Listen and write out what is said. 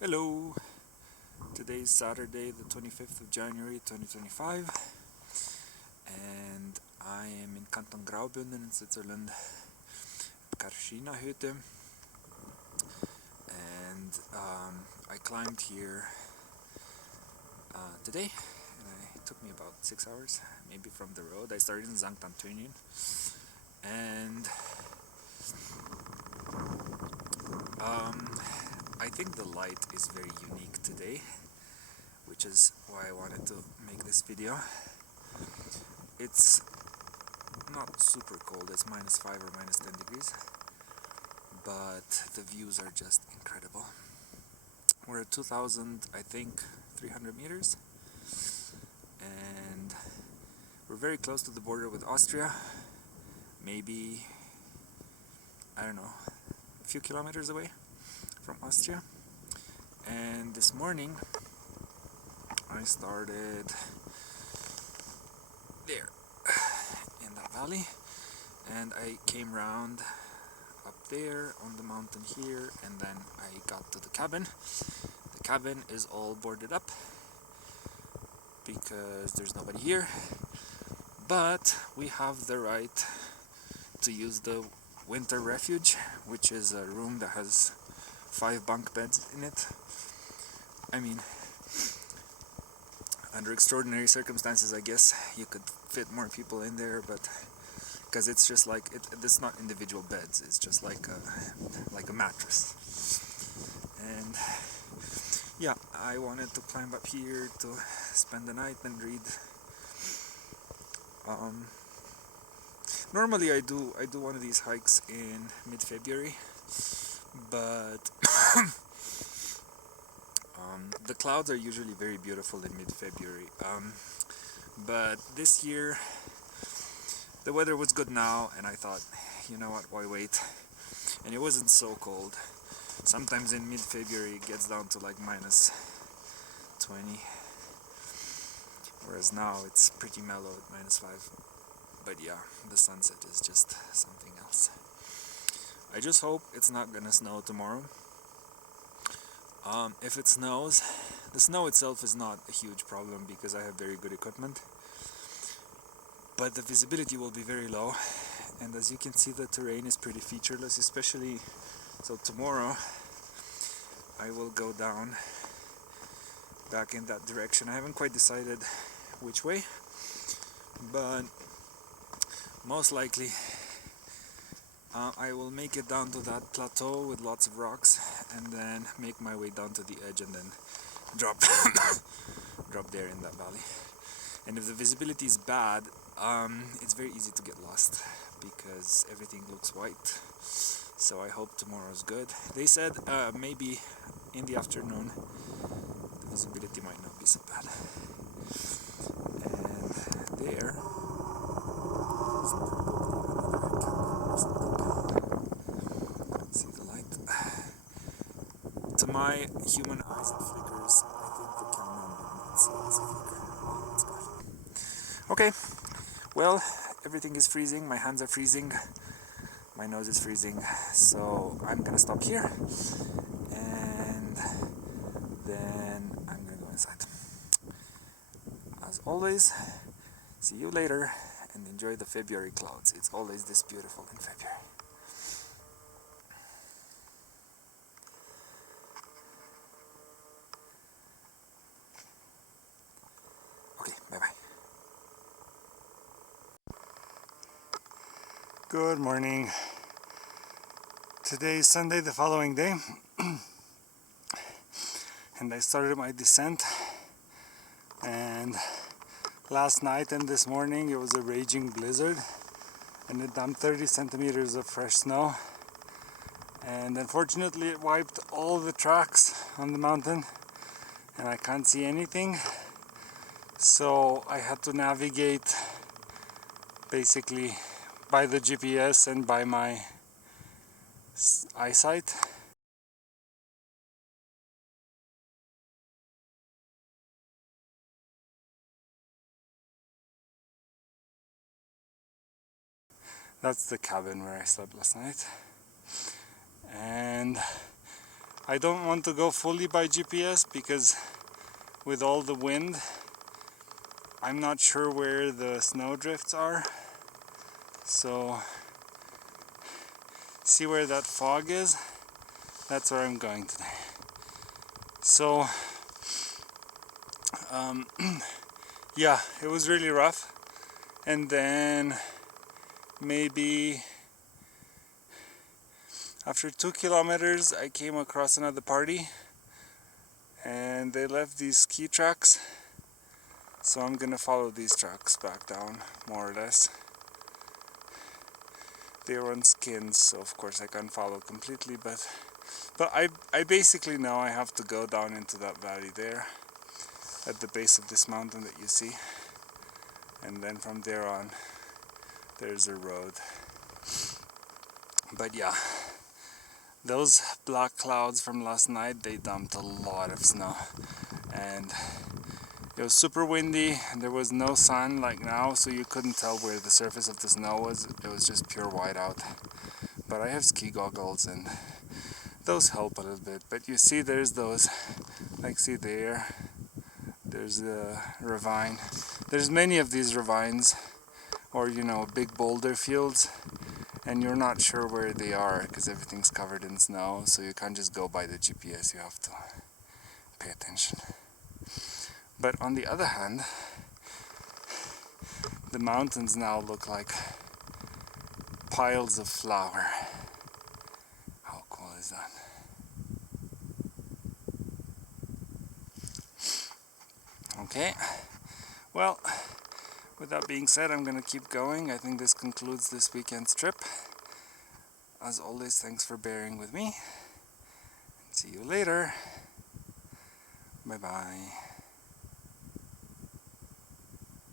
Hello! Today is Saturday, the 25th of January 2025, and I am in Canton Graubünden in Switzerland, Carschinahütte, and I climbed here today, and it took me about 6 hours, maybe from the road. I started in Sankt Antönien, and I think the light is very unique today, which is why I wanted to make this video. It's not super cold, it's -5 or -10 degrees, but the views are just incredible. We're at 2,000, I think, 300 meters, and we're very close to the border with Austria, maybe, I don't know, a few kilometers away from Austria. And this morning I started there in that valley, and I came round up there on the mountain here, and then I got to the cabin. The cabin is all boarded up because there's nobody here, but we have the right to use the winter refuge, which is a room that has 5 bunk beds in it. I mean, under extraordinary circumstances, I guess you could fit more people in there, but because it's just like it's not individual beds, it's just like a mattress. And yeah, I wanted to climb up here to spend the night and read. Normally I do one of these hikes in mid-February, but the clouds are usually very beautiful in mid-February, but this year the weather was good now, and I thought, you know what, why wait? And it wasn't so cold. Sometimes in mid-February it gets down to like -20, whereas now it's pretty mellow at -5. But yeah, the sunset is just something else. I just hope it's not gonna snow tomorrow. If it snows, the snow itself is not a huge problem because I have very good equipment, but the visibility will be very low, and as you can see, the terrain is pretty featureless, especially so tomorrow I will go down back in that direction. I haven't quite decided which way, but most likely I will make it down to that plateau with lots of rocks, and then make my way down to the edge and then drop drop there in that valley. And if the visibility is bad, it's very easy to get lost because everything looks white. So I hope tomorrow's good. They said maybe in the afternoon the visibility might not be so bad. And there see the light. To my human eyes it flickers. I think the camera might not see it as a flicker. It's good. Okay, well, everything is freezing, my hands are freezing, my nose is freezing, so I'm gonna stop here, and then I'm gonna go inside. As always, see you later, and enjoy the February clouds. It's always this beautiful in February. Okay, bye-bye. Good morning. Today is Sunday, the following day, and I started my descent, and last night and this morning it was a raging blizzard, and it dumped 30 centimeters of fresh snow, and unfortunately it wiped all the tracks on the mountain, and I can't see anything, so I had to navigate basically by the GPS and by my eyesight. That's the cabin where I slept last night, and I don't want to go fully by GPS because with all the wind I'm not sure where the snow drifts are. So see where that fog is? That's where I'm going today. So yeah, it was really rough. And then maybe after 2 kilometers I came across another party and they left these ski tracks, so I'm gonna follow these tracks back down, more or less. They were on skins, so of course I can't follow completely, but I basically know I have to go down into that valley there at the base of this mountain that you see, and then from there on there's a road. But yeah, those black clouds from last night, they dumped a lot of snow, and it was super windy and there was no sun like now, so you couldn't tell where the surface of the snow was. It was just pure whiteout. But I have ski goggles and those help a little bit. But you see there's those, like see there's a ravine. There's many of these ravines, or you know, big boulder fields, and you're not sure where they are because everything's covered in snow, so you can't just go by the GPS, you have to pay attention. But on the other hand, the mountains now look like piles of flour. How cool is that? Okay, well, with that being said, I'm gonna keep going. I think this concludes this weekend's trip. As always, thanks for bearing with me. See you later. Bye bye.